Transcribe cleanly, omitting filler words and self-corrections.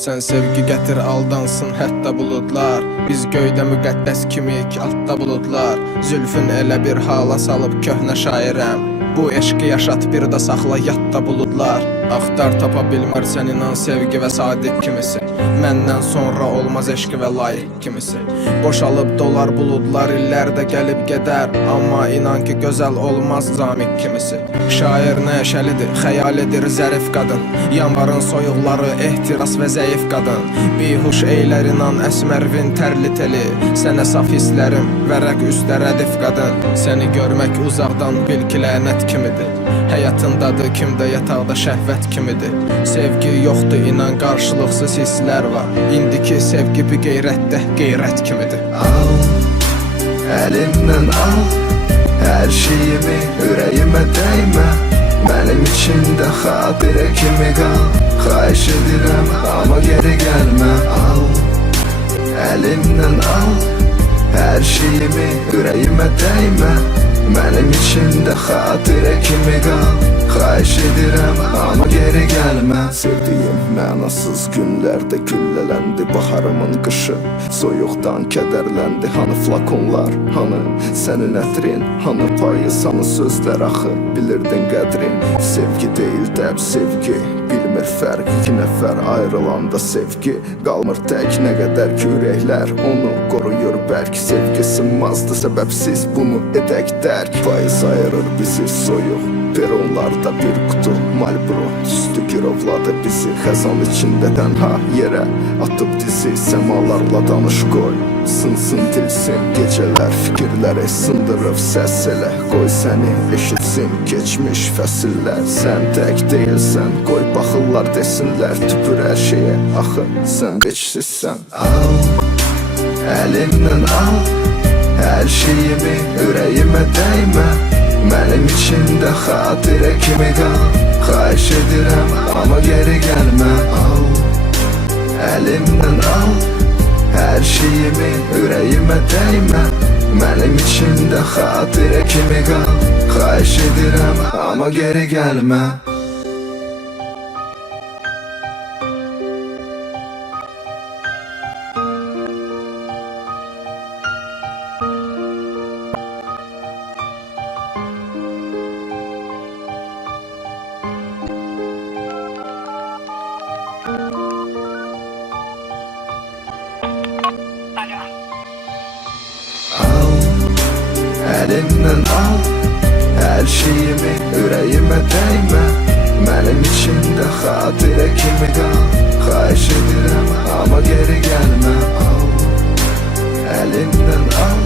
Sən sevgi gətir aldansın hətta buludlar. Biz göydə müqəddəs kimik, altda buludlar. Zülfün elə bir hala salıb köhnə şairəm. Bu eşqi yaşat bir də saxla yadda buludlar. Axtar tapa bilmərsən inan sevgi və sadiq kimisi. Məndən sonra olmaz eşqi və layiq kimisi. Boşalıb dolar buludlar illərdə gəlib gedər. Amma inan ki gözəl olmaz zamik kimisi. Şair nəşəlidir, xəyalidir zərif qadın. Yanvarın soyuqları ehtiras və zəif qadın. Bihuş eylər inan əsmərvin tərli teli. Sənə saf hisslərim vərəq üstə rədif qadın. Səni görmək uzaqdan bil ki lənət kimidir. Həyatındadır kimdə yataqda şəhvət kimidir. Sevgi yoxdur inan qarşılıqsız hisslər var. İndiki sevgi bir qeyrətdə qeyrət kimidir. Al, əlimdən al hər şeyimi, ürəyimə dəymə. Mənim içində xatirə kimi qal. Xahiş edirəm amma geri gəlmə. Al, əlimdən al hər şeyimi, ürəyimə dəymə. Mənim içində xatirə kimi qal. Xahiş edirəm amma geri gəlmə. Sevdiyim mənasız günlərdə güllələndi baharımın qışı. Soyuqdan kədərləndi hanı flakonlar, hanı sənin ətrin, hanı payız, hanı sözlər axı. Bilirdin qədrin, sevgi deyil dəb sevgi. Bilmir fərq, iki nəfər ayrılanda sevgi qalmır tək, nə qədər ki ürəklər onu qoruyur bərk. Sevgi sınmazdı səbəbsiz bunu edək dərk. Payız ayırır bizi soyuq, peronlarda bir qutu Malbro üstü girovladı bizi. Xəzan içində tənha yerə atıb dizi. Səmalarla danış qoy, sınsın dilsin. Gecələr fikirləri sındırıb səs elə. Qoy səni eşitsin keçmiş fəsillər. Sən tək deyilsən, qoy baxırlar desinlər. Tüpür hər şeyə, axı sən veçsizsən. Al, əlimdən al hər şeyimi, ürəyimə dəymə. Mənim içində xatirə kimi qal. Xahiş edirəm amma geri gəlmə. Al, əlimdən al hər şeyimi, ürəyimə dəymə. Mənim içində xatirə kimi qal. Xahiş edirəm amma geri gəlmə. Əlimdən al hər şeyimi, ürəyimə dəymə. Mənim içində xatirə kimi qal. Xahiş edirəm amma geri gəlmə. Al, əlimdən al